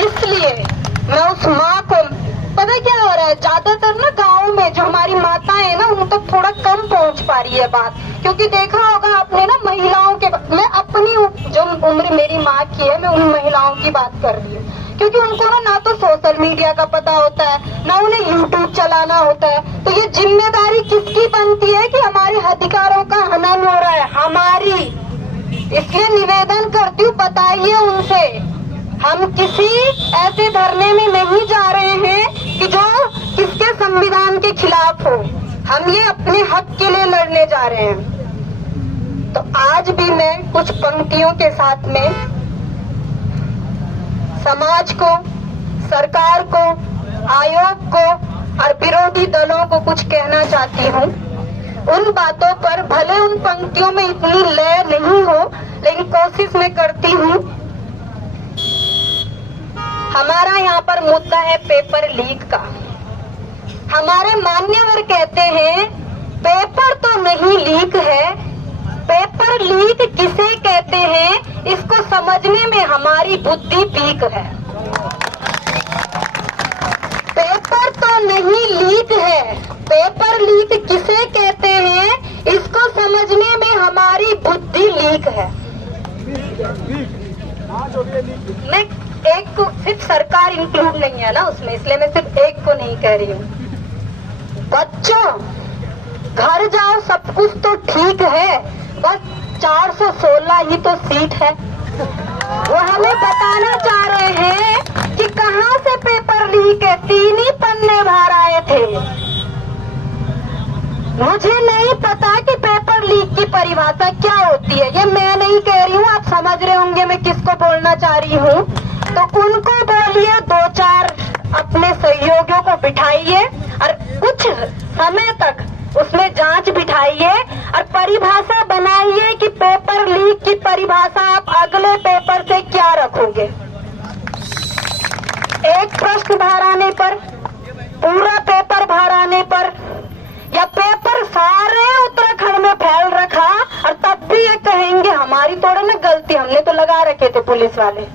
इसलिए मैं उस माँ को, पता क्या हो रहा है, ज्यादातर ना गाँव में जो हमारी माताएं है ना, उन तक थोड़ा कम पहुँच पा रही है बात, क्योंकि देखा होगा आपने ना महिलाओं के, मैं अपनी जो उम्र मेरी माँ की है, मैं उन महिलाओं की बात कर रही हूँ, क्योंकि उनको ना तो सोशल मीडिया का पता होता है, ना उन्हें यूट्यूब चलाना होता है। तो ये जिम्मेदारी किसकी बनती है कि हमारे अधिकारों का हनन हो रहा है, हमारी। इसलिए निवेदन करती हूँ, बताइए उनसे, हम किसी ऐसे धरने में नहीं जा रहे हैं कि जो किसके संविधान के खिलाफ हो, हम ये अपने हक के लिए लड़ने जा रहे हैं। तो आज भी मैं कुछ पंक्तियों के साथ में समाज को, सरकार को, आयोग को और विरोधी दलों को कुछ कहना चाहती हूँ। उन बातों पर भले उन पंक्तियों में इतनी लय नहीं हो, लेकिन कोशिश मैं करती हूँ। हमारा यहाँ पर मुद्दा है पेपर लीक का। हमारे मान्यवर कहते हैं पेपर तो नहीं लीक है, पेपर लीक किसे कहते हैं इसको समझने में हमारी बुद्धि पीक है। पेपर तो नहीं लीक है, पेपर लीक किसे कहते हैं इसको समझने में हमारी बुद्धि लीक है। मैं एक को, सिर्फ सरकार इंक्लूड नहीं है ना उसमें, इसलिए मैं सिर्फ एक को नहीं कह रही हूँ। बच्चों, घर जाओ सब कुछ तो ठीक है, बस 416 ही तो सीट है। वो हमें बताना चाह रहे हैं कि कहाँ से पेपर लीक है, 3 ही पन्ने बाहर आए थे। मुझे नहीं पता कि पेपर लीक की परिभाषा क्या होती है, ये मैं नहीं कह रही हूँ, आप समझ रहे होंगे मैं किसको बोलना चाह रही हूँ। तो उनको बोलिए, 2-4 अपने सहयोगियों को बिठाइए और कुछ समय तक उसमें जांच बिठाइए और परिभाषा बनाइए कि पेपर लीक की परिभाषा आप अगले पेपर से क्या रखोगे। एक प्रश्न बाहर आने पर, पूरा पेपर बाहर आने पर, या पेपर सारे उत्तराखंड में फैल रखा और तब भी ये कहेंगे हमारी थोड़ा ना गलती, हमने तो लगा रखे थे पुलिस वाले,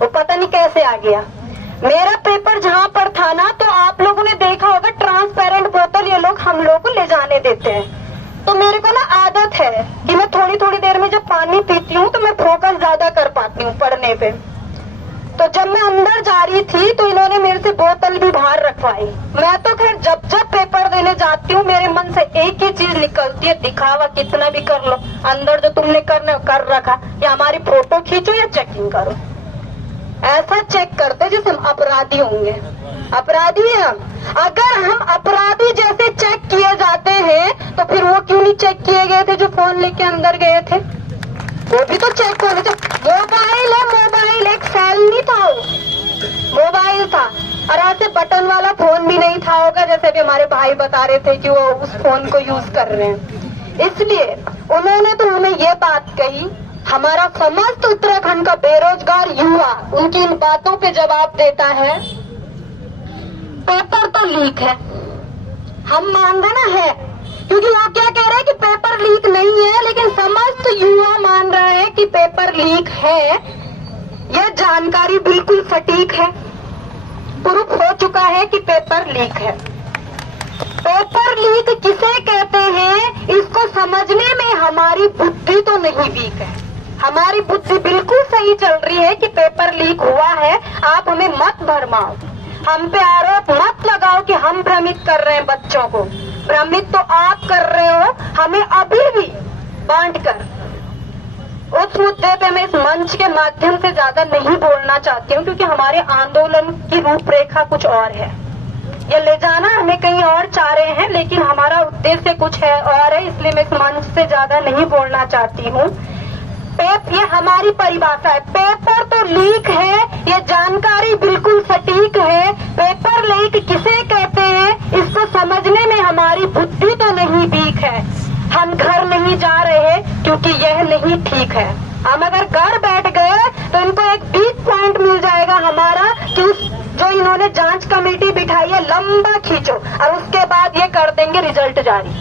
वो पता नहीं कैसे आ गया। मेरा पेपर जहाँ पर था ना, तो आप लोगों ने देखा होगा ट्रांसपेरेंट बोतल ये लोग हम लोग को ले जाने देते हैं। तो मेरे को ना आदत है कि मैं थोड़ी थोड़ी देर में जब पानी पीती हूँ तो मैं फोकस ज्यादा कर पाती हूँ पढ़ने पे। तो जब मैं अंदर जा रही थी तो इन्होंने मेरे से बोतल भी बाहर रखवाई। मैं तो खैर जब पेपर देने जाती हूँ मेरे मन से एक ही चीज निकलती है, दिखावा कितना भी कर लो, अंदर जो तुमने कर रखा, या हमारी फोटो खींचो या चेकिंग करो। ऐसा चेक करते जैसे हम अपराधी होंगे। अपराधी हैं हम। अगर हम अपराधी जैसे चेक किए जाते हैं तो फिर वो क्यों नहीं चेक किए गए थे जो फोन लेके अंदर गए थे? वो भी तो चेक होने चाहिए। मोबाइल है, मोबाइल एक सेल नहीं था, वो मोबाइल था, और ऐसे बटन वाला फोन भी नहीं था होगा जैसे भी हमारे भाई बता रहे थे कि वो उस फोन को यूज कर रहे हैं। इसलिए उन्होंने तो हमें ये बात कही, हमारा समस्त उत्तराखंड का बेरोजगार युवा उनकी इन बातों पे जवाब देता है पेपर तो लीक है। हम मान रहे ना है, क्योंकि वो क्या कह रहे हैं कि पेपर लीक नहीं है, लेकिन समस्त युवा मान रहे हैं कि पेपर लीक है। यह जानकारी बिल्कुल सटीक है, प्रूफ हो चुका है कि पेपर लीक है। पेपर लीक किसे कहते हैं इसको समझने में हमारी बुद्धि तो नहीं वीक है। हमारी बुद्धि बिल्कुल सही चल रही है कि पेपर लीक हुआ है। आप हमें मत भरमाओ, हम पे आरोप मत लगाओ कि हम भ्रमित कर रहे हैं बच्चों को। भ्रमित तो आप कर रहे हो, हमें अभी भी बांट कर। उस मुद्दे पे मैं इस मंच के माध्यम से ज्यादा नहीं बोलना चाहती हूँ, क्योंकि हमारे आंदोलन की रूपरेखा कुछ और है। ये ले जाना हमें कहीं और चाह रहे हैं, लेकिन हमारा उद्देश्य कुछ है और है, इसलिए मैं इस मंच से ज्यादा नहीं बोलना चाहती हूँ। ये हमारी परिभाषा है, पेपर तो लीक है, ये जानकारी बिल्कुल सटीक है। पेपर लीक किसे कहते हैं इसको समझने में हमारी बुद्धि तो नहीं वीक है। हम घर नहीं जा रहे क्योंकि यह नहीं ठीक है। हम अगर घर बैठ गए तो इनको एक वीक पॉइंट मिल जाएगा हमारा कि जो इन्होंने जांच कमेटी बिठाई है लंबा खींचो, और उसके बाद ये कर देंगे रिजल्ट जारी।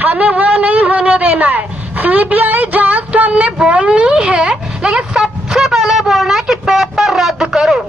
हमें वो नहीं होने देना है। सीबीआई जांच तो हमने बोलनी है, लेकिन सबसे पहले बोलना है कि पेपर रद्द करो।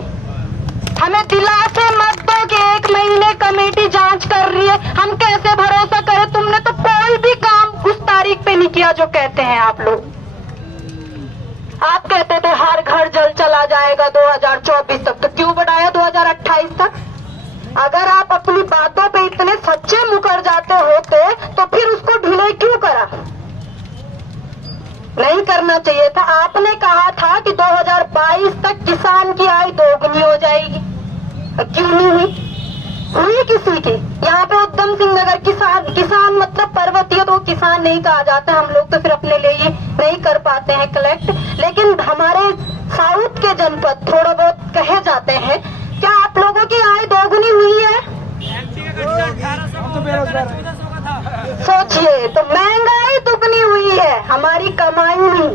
होना चाहिए था। आपने कहा था कि 2022 तक किसान की आय दोगुनी हो जाएगी, क्यों नहीं हुई किसी की? यहाँ पे उद्यम सिंह नगर किसान मतलब पर्वतीय तो किसान नहीं कहा जाता, हम लोग तो फिर अपने लिए नहीं कर पाते हैं कलेक्ट, लेकिन हमारे साउथ के जनपद थोड़ा बहुत कहे जाते हैं। क्या आप लोगों की आय दोगुनी हुई है? सोचिए, तो महंगाई दुगनी हुई है, हमारी कमाई नहीं।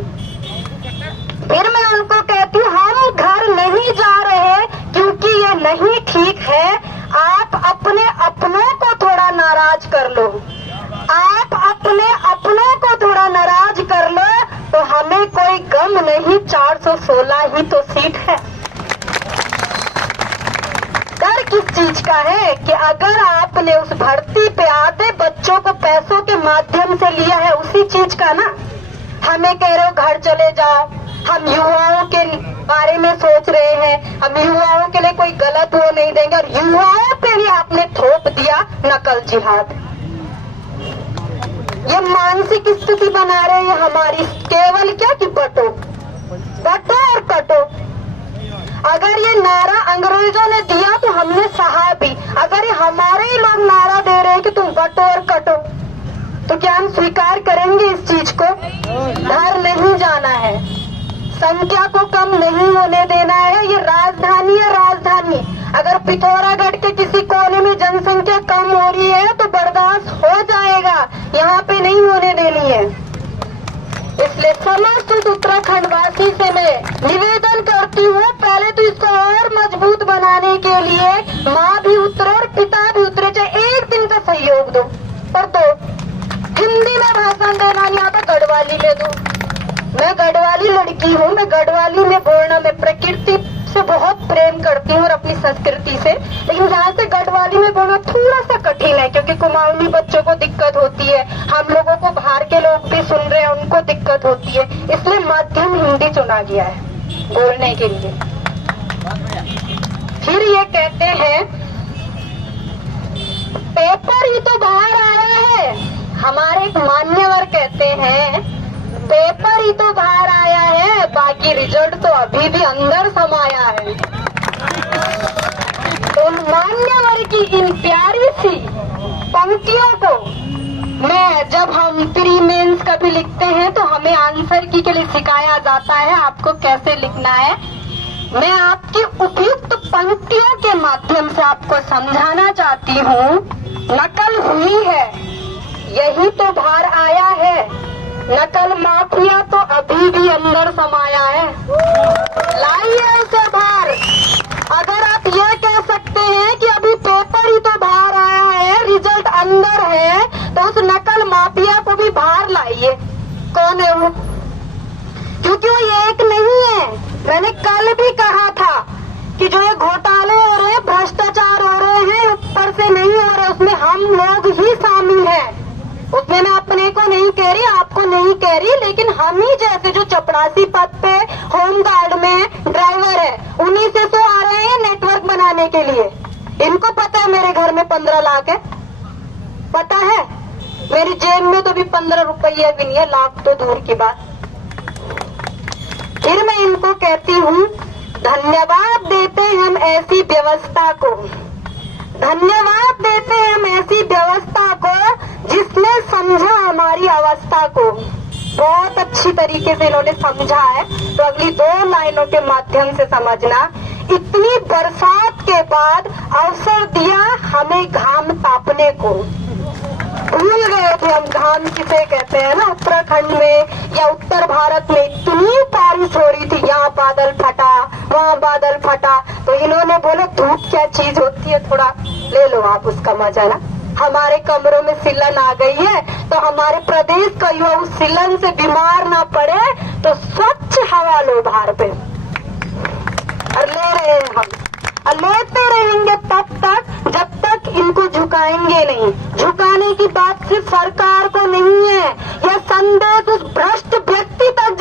फिर मैं उनको कहती हूँ हम घर नहीं जा रहे क्योंकि ये नहीं ठीक है। आप अपने अपनों को थोड़ा नाराज कर लो, आप अपने अपनों को थोड़ा नाराज कर लो तो हमें कोई गम नहीं। 416 ही तो सीट है। डर किस चीज का है कि अगर आपने उस भर्ती पे आते बच्चों को पैसों के माध्यम से लिया है, उसी चीज का ना। हमें कह रहे हो घर चले जाओ, हम युवाओं के बारे में सोच रहे हैं, हम युवाओं के लिए कोई गलत वो नहीं देंगे, और युवाओं पे भी आपने थोप दिया नकल जिहाद। ये मानसिक स्थिति बना रहे हैं हमारी, केवल क्या कि बटो बटो और कटो। अगर ये नारा अंग्रेजों ने दिया तो हमने सहा भी, अगर ये हमारे ही लोग नारा दे रहे हैं कि तुम बटो और कटो, तो क्या हम स्वीकार करेंगे इस चीज को? घर नहीं जाना है, संख्या को कम नहीं होने देना है। ये राजधानी है, राजधानी। अगर पिथौरागढ़ के किसी कोने में जनसंख्या कम हो रही है तो बर्दाश्त हो जाएगा, यहाँ पे नहीं होने देनी है। इसलिए समस्त उत्तराखंड वासी से मैं निवेदन करती हूँ, पहले तो इसको और मजबूत बनाने के लिए माँ भी उतरे और पिता भी उतरे, चाहे एक दिन का सहयोग दो। और दो, हिंदी में भाषण देना नहीं आता, गढ़वाली में दो। मैं गढ़वाली लड़की हूँ, मैं गढ़वाली में बोलना, मैं प्रकृति से बहुत प्रेम करती हूँ और अपनी संस्कृति से, लेकिन जहाँ से गढ़वाली में बोलना थोड़ा सा कठिन है क्योंकि कुमाऊनी बच्चों को दिक्कत होती है, हम लोगों को बाहर के लोग भी सुन रहे हैं उनको दिक्कत होती है, इसलिए माध्यम हिंदी चुना गया है बोलने के लिए। फिर ये कहते हैं पेपर ही तो बाहर आया है, हमारे एक मान्यवर कहते हैं पेपर ही तो बाहर आया है, बाकी रिजल्ट तो अभी भी अंदर समाया है। तो मान्यवर की इन प्यारी सी पंक्तियों को मैं, जब हम प्री मेंस का भी लिखते हैं तो हमें आंसर की के लिए सिखाया जाता है आपको कैसे लिखना है। मैं आपकी उपयुक्त पंक्तियों के माध्यम से आपको समझाना चाहती हूँ। नकल हुई है, यही तो बाहर आया है, नकल माफिया तो अभी भी अंदर समाया है, लाइए उसे बाहर। अगर आप ये कह सकते हैं कि अभी पेपर ही तो बाहर आया है, रिजल्ट अंदर है, तो उस नकल माफिया को भी बाहर लाइए। कौन है वो? क्योंकि वो एक नहीं है। मैंने कल भी कहा था कि जो ये घोटाले हो रहे हैं, भ्रष्टाचार हो रहे हैं, ऊपर से नहीं हो रहे, उसमें हम लोग ही शामिल हैं। उसमें मैं अपने को नहीं कह रही, आपको नहीं कह रही, लेकिन हम ही जैसे जो चपरासी पद पे होम गार्ड में ड्राइवर है, उन्हीं से तो आ रहे हैं नेटवर्क बनाने के लिए। इनको पता है मेरे घर में 15 लाख है, पता है मेरी जेब में तो भी 15 रुपये भी नहीं है, लाख तो दूर की बात। फिर मैं इनको कहती हूँ धन्यवाद देते हम ऐसी व्यवस्था को, धन्यवाद देते हैं हम ऐसी व्यवस्था को जिसने समझा हमारी अवस्था को। बहुत अच्छी तरीके से इन्होंने समझा है, तो अगली 2 लाइनों के माध्यम से समझना। इतनी बरसात के बाद अवसर दिया हमें घाम तापने को। भूल गए थे हम घाम किसे कहते हैं ना। उत्तराखंड में या उत्तर भारत में इतनी बारिश हो रही थी, यहाँ बादल फटा वहाँ बादल फटा, तो इन्होंने बोला धूप क्या चीज होती है, थोड़ा ले लो आप उसका मजा ना। हमारे कमरों में सिलन आ गई है, तो हमारे प्रदेश का युवा उस सिलन से बीमार ना पड़े तो स्वच्छ हवा लो बाहर पे। और ले रहे हैं हम, और लेते रहेंगे तब तक जब तक इनको झुकाएंगे नहीं। झुकाने की बात सिर्फ सरकार को नहीं है, यह संदेश उस भ्रष्ट व्यक्ति तक